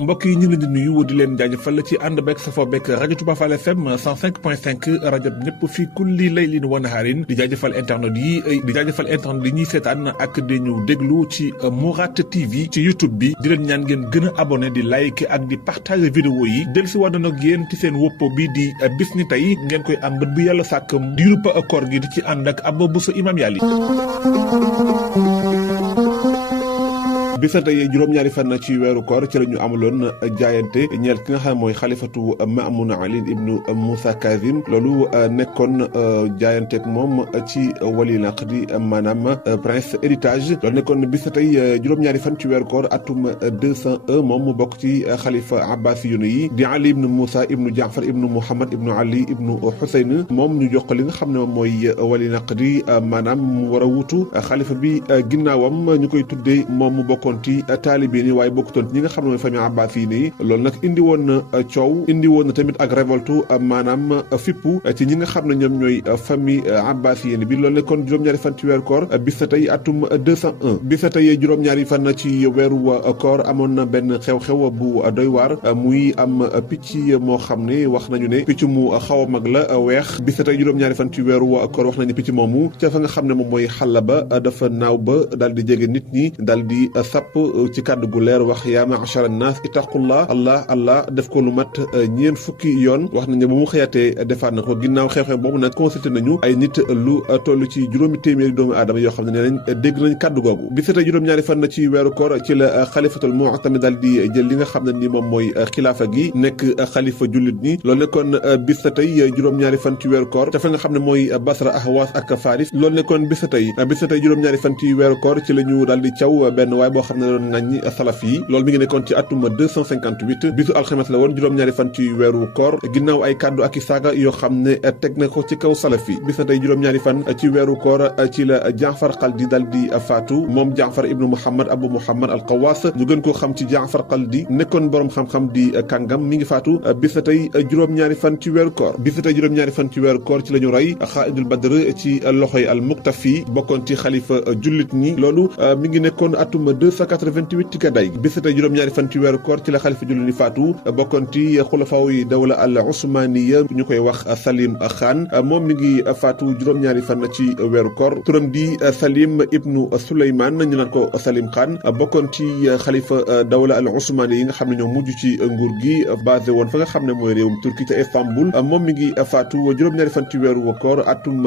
mbokk yi ñu ngi leen di nuyu di leen jaajëfal ci ànd beeg safoo beeg rajo Touba Fall FM 105.5 rajo ñëpp fii kulli laylin wa nahaarin di jaajëfal internet yi ñuy seetaan ak di ñu déglu ci Mourad TV ci YouTube bi di leen ñaan ngeen gën a abonné di like ak di partager vidéo yi del si waat nag yéen ci seen woppo bi di bis ni tey ngeen koy am bët bu yàlla sàkk diirub koor gi di ci ànd ak Abba Bousso Imam Yali. bisa tey juróom-ñaari fan ci weeru koor ci la ñu amaloon jaayante ñeel ki nga xam mooy xalifatu Mamoun Ali ibnu Moussa Kazim loolu nekkoon jaayanteeg moom ci wali naqdi maanaam prince héritage loolu nekkoon bisa tey juróom-ñaari fan ci weeru koor atum 201 moom mu bokk ci xalifa abbas yunu yi di Ali ibnu Moussa ibnu Jaafar ibnu Mouhamad ibnu Ali ibnu Xuseyn moom ñu jox ko li nga xam ne moom mooy wali naqdi maanaam mu war a wutu xalifa bi ginnaawam ñu koy tuddee moom mu bokk ci taalibe ni waaye bokkutoon ñi nga xam ne mooy famille abbas yi nii loolu nag indi woon na coow indi woon na tamit ak révolte maanaam fippu ci ñi nga xam ne ñoom ñooy famille abbas yi bi loolu ne kon juróom-ñaari fan ci weeru koor bis sa tey atum 201 bis sa tey juróom-ñaari fan ci weeru koor amoon na benn xew-xew bu doy waar muy am picc moo xam ne wax nañu ne picc mu xaw a mag la weex bis sa tey juróom-ñaari fan ci weeru koor wax nañu picc moomu ca fa nga xam ne moom mooy xàll ba dafa naaw ba daal di jege nit ñi daal di sàpp ci kàddu gu leer wax yaa ma'shara an-naas ittaqullah allah def ko lu mat ñeen fukki yoon wax nañ ne bu mu xëyatee defaat na ko ginnaaw xew-xew boobu nag consulté nañu ay nit lu toll ci juróomi téeméeri doomu aadama yoo xam ne nee nañ dégg nañ kàddu googu bi tey juróom-ñaari fan ci weeru koor ci la xalifatul mu'tam daal di jël li nga xam ne ni moom mooy xilaafa gi nekk xalifa jullit ñi loolu nekkoon bis tey juróom-ñaari fan ci weeru koor te fa nga xam ne mooy Basra Ahwas ak Faris loolu nekkoon bis tey juróom-ñaari fan ci weeru koor ci la ñu daal di caw benn waay boo xam ne doon nañ salaf yi loolu mi ngi nekkoon ci atum 258 bisu alxames la woon juróom-ñaari fan ci weeru koor ginnaaw ay kàddu ak i saaga yoo xam ne teg na ko ci kaw salaf yi bis na tey juróom-ñaari fan ci weeru koor ci la Jaafar Qaldi dal di faatu moom Jaafar ibnu Muhammad Abu Muhammad al Qawas ñu gën koo xam ci Jaafar Qaldi nekkoon borom xam-xam di kàngam mi ngi faatu bis na tey juróom-ñaari fan ci weeru koor bis na tey juróom-ñaari fan ci weeru koor ci la ñu rey Xaalidul Badr ci loxoy al Muktafi bokkoon ci xalifa jullit ñi loolu mi ngi nekkoon atum 288 ci gàddaay gi bis tey juróom-ñaari fan ci weeru koor ci la xalifa jullit ñi faatu bokkoon ci xulafaaw yi dawla al Usmaniya ñu koy wax Salim Khan moom mi ngi faatu juróom-ñaari fan ci weeru koor turam di Salim ibnu Suleyman ñu naan ko Salim Khan bokkoon ci xalifa dawla al Usmaniya yi nga xam ne ñoo mujj ci nguur gi basé woon fa nga xam ne mooy réewum Turquie ca Istanbul moom mi ngi faatu juróom-ñaari fan ci weeru koor atum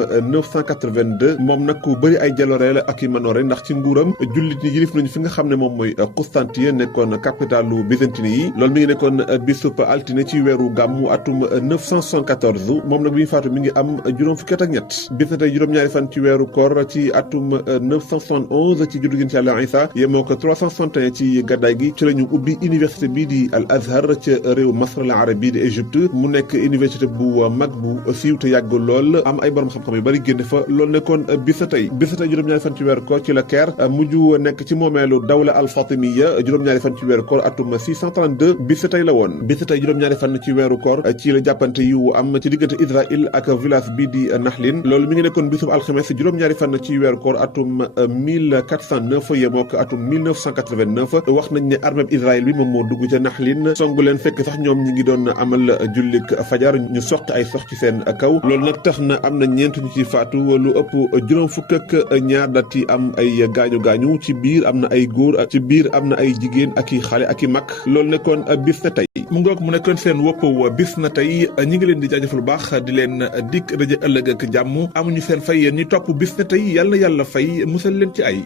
982 moom nag ku bëri ay jaloore la ak i manoore ndax ci nguuram jullit ñi yilif nañu fi nga xam ne moom mooy Constantine nekkoon capitalu byzantine yi loolu mi ngi nekkoon bisub altine ci weeru gàmmu atum 974 moom nag bi ñu faatu mi ngi am juróom fukki at ak ñett bis na tey juróom-ñaari fan ci weeru koor ci atum 971 ci juddu gi Yàlla Isa yemoo ko 361 ci gàddaay gi ci la ñu ubbi université bii di Al Azhar ca réew Masr al Arabi di Égypte mu nekk université bu mag bu siiw te yàgg lool am ay borom xam-xam yu bari génn fa loolu nekkoon bis na tey juróom-ñaari fan ci weeru koor ci la Caire mujj nekk ci moomeelu dawla al Fatimiyya juróom-ñaari fan ci weeru koor atum 632 bis tey la woon bis tey juróom-ñaari fan ci weeru koor ci la jàppante yu am ci diggante Israël ak village bii di Nahlin loolu mi ngi nekkoon bisub alxames juróom-ñaari fan ci weeru koor atum 1409 yemook atum 1989 wax nañ ne armée Israël bi moom moo dugg ca Nahlin songu leen fekk sax ñoom ñi ngi doon amal jullik fajar ñu soq ay sox ci seen kaw loolu nag tax na am na ñeent ñu ci faatu lu ëpp juróom fukk ak ñaar daat ci am ay gaañu-gaañu ci biir am na ay góor ci biir am na ay jigéen ak i xale ak i mag loolu nekkoon bis na tey mu ngoog mu nekkoon seen wopp bis na tey ñi ngi leen di jaajëfal bu baax di leen dikk daje ëllëg ak jàmm amuñu seen fay yéen ñi topp bis na tey yàlla fay musal leen ci ay